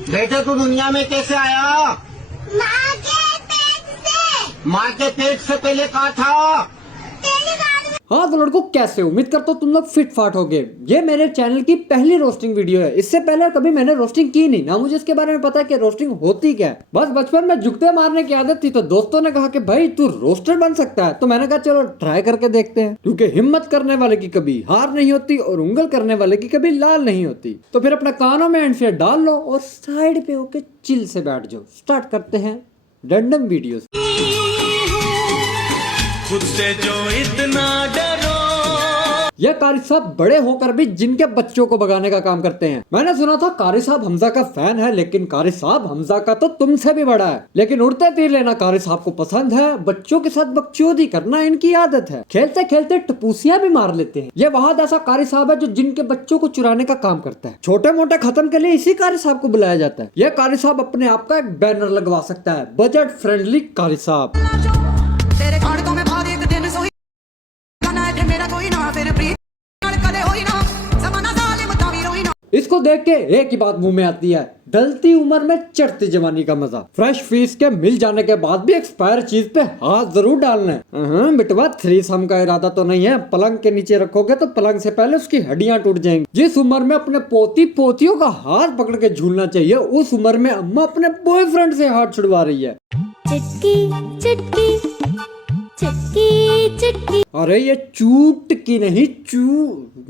बेटा तू दुनिया में कैसे आया? माँ के पेट से। माँ के पेट से पहले कहा था? तेरी गाड़ी में। हाँ तो लड़कों कैसे हो? उम्मीद करता हूँ तुम लोग फिट फाट हो गए। ये मेरे चैनल की पहली रोस्टिंग वीडियो है। इससे पहले कभी मैंने रोस्टिंग की नहीं, ना मुझे इसके बारे में पता है कि रोस्टिंग होती क्या है। बस बचपन में जुगते मारने की आदत थी तो दोस्तों ने कहा कि भाई तू रोस्टर बन सकता है, तो मैंने कहा चलो ट्राई करके देखते हैं, क्योंकि हिम्मत करने वाले की कभी हार नहीं होती और उंगल करने वाले की कभी लाल नहीं होती। तो फिर अपना कानों में एंड डाल लो और साइड पे होके चिल से बैठ जाओ। स्टार्ट करते हैं रैंडम वीडियो। खुद से जो इतना डरो। यह कारी साहब बड़े होकर भी जिनके बच्चों को भगाने का काम करते हैं। मैंने सुना था कारी साहब हमजा का फैन है, लेकिन कारी साहब हमजा का तो तुमसे भी बड़ा है। लेकिन उड़ते तीर लेना कारी साहब को पसंद है। बच्चों के साथ बकचोदी करना इनकी आदत है। खेलते खेलते टपूसियां भी मार लेते हैं। ये वहां ऐसा कारी साहब है जो जिनके बच्चों को चुराने का काम करता है। छोटे मोटे खत्म के लिए इसी कारी साहब को बुलाया जाता है। यह कारी साहब अपने आप का एक बैनर लगवा सकता है, बजट फ्रेंडली कारी साहब। तेरे खाड़कों में भारी एक दिन सोई गाना है मेरा कोई ना फिर प्रीत कदे होई ना जमाना जालिम तावी रोई ना। इसको देख के एक ही बात मुंह में आती है, ढलती उम्र में चढ़ती जवानी का मजा। फ्रेश फीस के मिल जाने के बाद भी एक्सपायर चीज पे हाथ जरूर डालना है। बेटवा थ्रीसम का इरादा तो नहीं है। पलंग के नीचे रखोगे तो पलंग से पहले उसकी हड्डियां टूट जाएंगी। जिस उम्र में अपने पोती पोतियों का हाथ पकड़ के झूलना चाहिए, उस उम्र में अम्मा अपने बॉयफ्रेंड से हाथ छुड़वा रही है। चुटकी चुटकी चुटकी चुटकी। अरे ये चुटकी नहीं,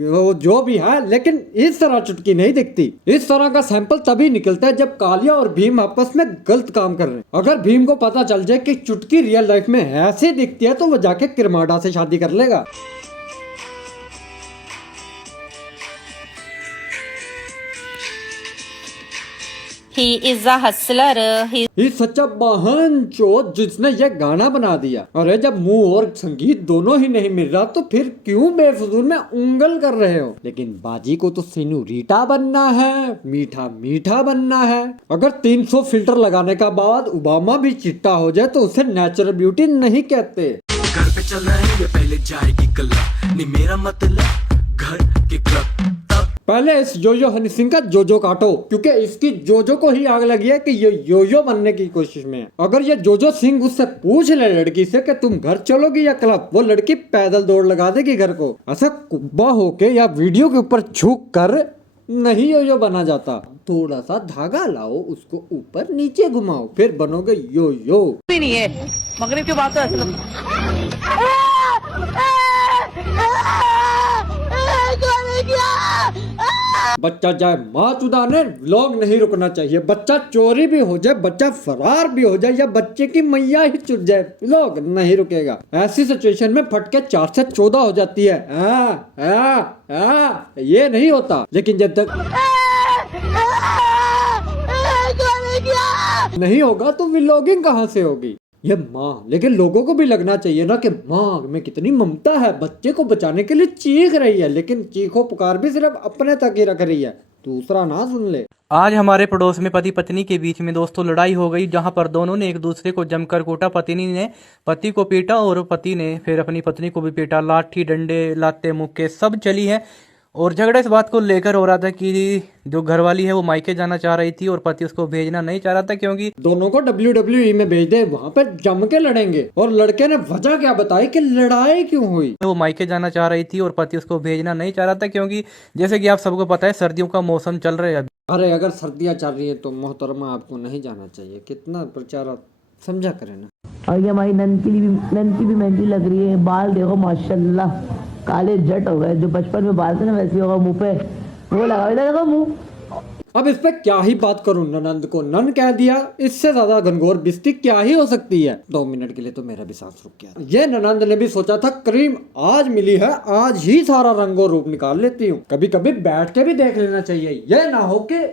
वो जो भी है, लेकिन इस तरह चुटकी नहीं दिखती। इस तरह का सैंपल तभी निकलता है जब कालिया और भीम आपस में गलत काम कर रहे हैं। अगर भीम को पता चल जाए कि चुटकी रियल लाइफ में ऐसे दिखती है तो वो जाके किरमाडा से शादी कर लेगा। He is a hustler. ये सच्चा बहन चोद जिसने ये गाना बना दिया। अरे जब मुंह और संगीत दोनों ही नहीं मिल रहा तो फिर क्यों बेफजूल में उंगल कर रहे हो? लेकिन बाजी को तो सिनुरीटा बनना है, मीठा मीठा बनना है। अगर 300 फिल्टर लगाने का बाद ओबामा भी चिट्टा हो जाए तो उसे नेचुरल ब्यूटी नहीं कहते। घर पे चल रहा है या पहले जाएगी क्लब? नहीं मेरा मतलब घर के क्लब। पहले इस योयो हनी सिंह का जोजो काटो, क्योंकि इसकी जोजो को ही आग लगी है कि ये योयो बनने की कोशिश में है। अगर ये जोजो सिंह उससे पूछ ले लड़की से कि तुम घर चलोगी या क्लब, वो लड़की पैदल दौड़ लगा देगी घर को। ऐसा कुब्बा होके या वीडियो के ऊपर झुक कर नहीं योयो बना जाता। थोड़ा सा धागा लाओ, उसको ऊपर नीचे घुमाओ, फिर बनोगे योयो। भी नहीं है मगरिब की बात है। बच्चा जाए माँ चुदाने, व्लॉग नहीं रुकना चाहिए। बच्चा चोरी भी हो जाए, बच्चा फरार भी हो जाए, या बच्चे की मैया ही चुट जाए, व्लॉग नहीं रुकेगा। ऐसी सिचुएशन में फटके 4 से 14 हो जाती है। ये नहीं होता। लेकिन जब तक नहीं होगा तो व्लॉगिंग कहाँ से होगी? ये माँ, लेकिन लोगों को भी लगना चाहिए ना कि माँ में कितनी ममता है। बच्चे को बचाने के लिए चीख रही है, लेकिन चीखो पुकार भी सिर्फ अपने तक ही रख रही है, दूसरा ना सुन ले। आज हमारे पड़ोस में पति पत्नी के बीच में दोस्तों लड़ाई हो गई, जहां पर दोनों ने एक दूसरे को जमकर कूटा। पत्नी ने पति को पीटा और पति ने फिर अपनी पत्नी को भी पीटा। लाठी डंडे लाते मुक्के सब चली है। और झगड़ा इस बात को लेकर हो रहा था कि जो घरवाली है वो मायके जाना चाह रही थी और पति उसको भेजना नहीं चाह रहा था, क्योंकि दोनों को WWE में भेज दे, वहाँ पर जम के लड़ेंगे। और लड़के ने वजह क्या बताई कि लड़ाई क्यों हुई? वो मायके जाना चाह रही थी और पति उसको भेजना नहीं चाह रहा था, क्योंकि जैसे कि आप सबको पता है सर्दियों का मौसम चल रहा है। अरे अगर सर्दियाँ चल रही है तो मोहतरमा आपको नहीं जाना चाहिए। कितना प्रचार समझा करे ना। और ये हमारी नंद की भी मेहंदी लग रही है। बाल देखो माशाल्लाह काले जट हो गए। जो बचपन में बाल थे ना वैसे होगा मुंह पे, वो लगा देखो मुंह। अब इस पे क्या ही बात करूं। ननंद को नन कह दिया, इससे ज्यादा घनघोर बिस्ती क्या ही हो सकती है। 2 मिनट के लिए तो मेरा भी सांस रुक गया। ये ननंद ने भी सोचा था क्रीम आज मिली है, आज ही सारा रंग और रूप निकाल लेती हूँ। कभी कभी बैठ के भी देख लेना चाहिए, ये ना हो कि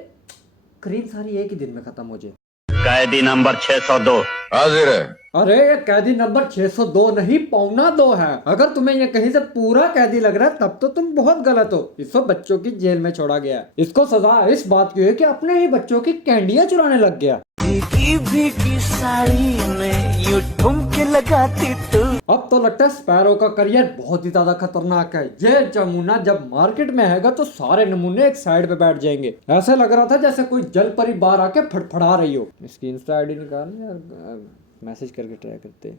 क्रीम सारी एक ही दिन में खत्म हो जाए। कैदी नंबर 602 हाजिर है। अरे ये कैदी नंबर 602 नहीं, 1.25 है। अगर तुम्हें ये कहीं से पूरा कैदी लग रहा है तब तो तुम बहुत गलत हो। इसको बच्चों की जेल में छोड़ा गया है। इसको सजा इस बात की है कि अपने ही बच्चों की कैंडियां चुराने लग गया। की भीगी साड़ी में यूं ठुमके लगाती तू। अब तो लगता है स्पैरो का करियर बहुत ही ज्यादा खतरनाक है। ये जमुना जब मार्केट में आएगा तो सारे नमूने एक साइड पे बैठ जाएंगे। ऐसे लग रहा था जैसे कोई जल परी बाहर आके फड़फड़ा रही हो। इसकी इंस्टा आईडी निकाल यार, मैसेज करके ट्राई करते हैं।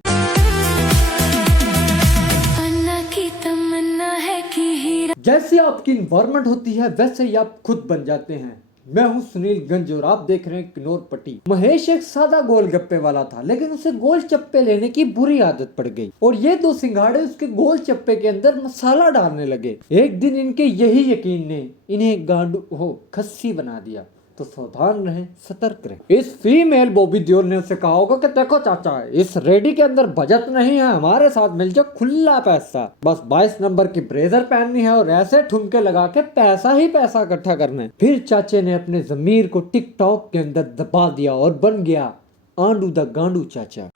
जैसे आपकी इन्वायरमेंट होती है वैसे ही आप खुद बन जाते हैं। मैं हूं सुनील गंज और आप देख रहे हैं किन्नौर पट्टी। महेश एक सादा गोलगप्पे वाला था, लेकिन उसे गोल चप्पे लेने की बुरी आदत पड़ गई और ये दो सिंघाड़े उसके गोल चप्पे के अंदर मसाला डालने लगे। एक दिन इनके यही यकीन ने इन्हें गांडू खस्सी बना दिया। तो सावधान रहें, सतर्क रहें। इस फीमेल बॉबी देओल ने उसे कहा होगा कि देखो चाचा, इस रेडी के अंदर बजट नहीं है, हमारे साथ मिल जाओ, खुला पैसा, बस 22 नंबर की ब्रेजर पहननी है और ऐसे ठुमके लगा के पैसा ही पैसा इकट्ठा करना है। फिर चाचे ने अपने जमीर को टिकटॉक के अंदर दबा दिया और बन गया आंडू द गांडू चाचा।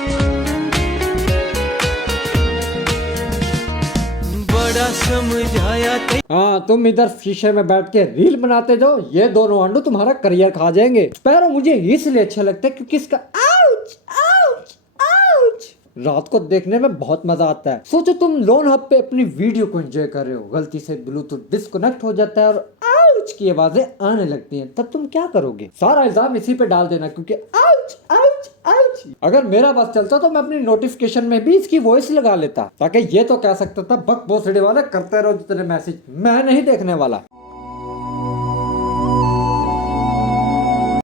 बड़ा समझाया हाँ, तुम इधर शीशे में बैठ के रील बनाते जाओ, ये दोनों आंडू तुम्हारा करियर खा जाएंगे। स्पैरो मुझे इसलिए अच्छा लगता है क्योंकि इसका आउच आउच आउच रात को देखने में बहुत मजा आता है। सोचो तुम लोन हब पे अपनी वीडियो को एंजॉय कर रहे हो, गलती से ब्लूटूथ डिस्कनेक्ट हो जाता है और आउच की आवाजें आने लगती हैं, तब तुम क्या करोगे? सारा इल्जाम इसी पे डाल देना क्योंकि आउच आउच आउच। अगर मेरा बस चलता तो मैं अपनी नोटिफिकेशन में भी इसकी वॉइस लगा लेता, ताकि ये तो कह सकता था बक भोसड़ी वाले करते रहो जितने मैसेज, मैं नहीं देखने वाला।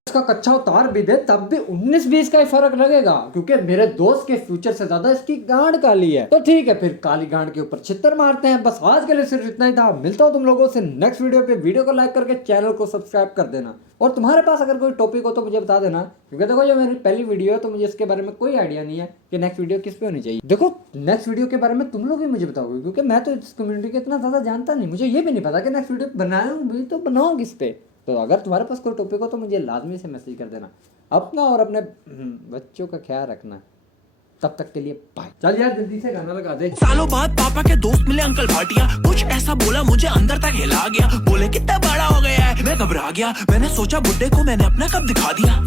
इसका कच्चा उतार भी दे तब भी 19-20 का ही फर्क लगेगा, क्योंकि मेरे दोस्त के फ्यूचर से ज्यादा इसकी गांड काली है। तो ठीक है, फिर काली गांड के ऊपर छित्तर मारते हैं। बस आज के लिए सिर्फ इतना ही था। मिलता हूं तुम लोगों से नेक्स्ट वीडियो पे। वीडियो को लाइक करके चैनल को सब्सक्राइब कर देना और तुम्हारे पास अगर कोई टॉपिक हो तो मुझे बता देना, क्योंकि देखो ये मेरी पहली वीडियो है तो मुझे इसके बारे में कोई आइडिया नहीं है कि नेक्स्ट वीडियो किस पे होनी चाहिए। देखो नेक्स्ट वीडियो के बारे में तुम लोग ही मुझे बताओगे, क्योंकि मैं तो इस कम्युनिटी के इतना ज्यादा जानता नहीं। मुझे ये भी नहीं पता कि नेक्स्ट वीडियो बनाऊंगी तो बनाऊँ किस पे। तो अगर तुम्हारे पास कोई टॉपिक हो तो मुझे लाजमी से मैसेज कर देना। अपना और अपने बच्चों का ख्याल रखना। तब तक के लिए बाय। चल यार जल्दी से गाना लगा दे। सालों बाद पापा के दोस्त मिले अंकल भाटिया, कुछ ऐसा बोला मुझे अंदर तक हिला गया। बोले कितना बड़ा हो गया है, मैं घबरा गया। मैंने सोचा बुड्ढे को मैंने अपना कब दिखा दिया।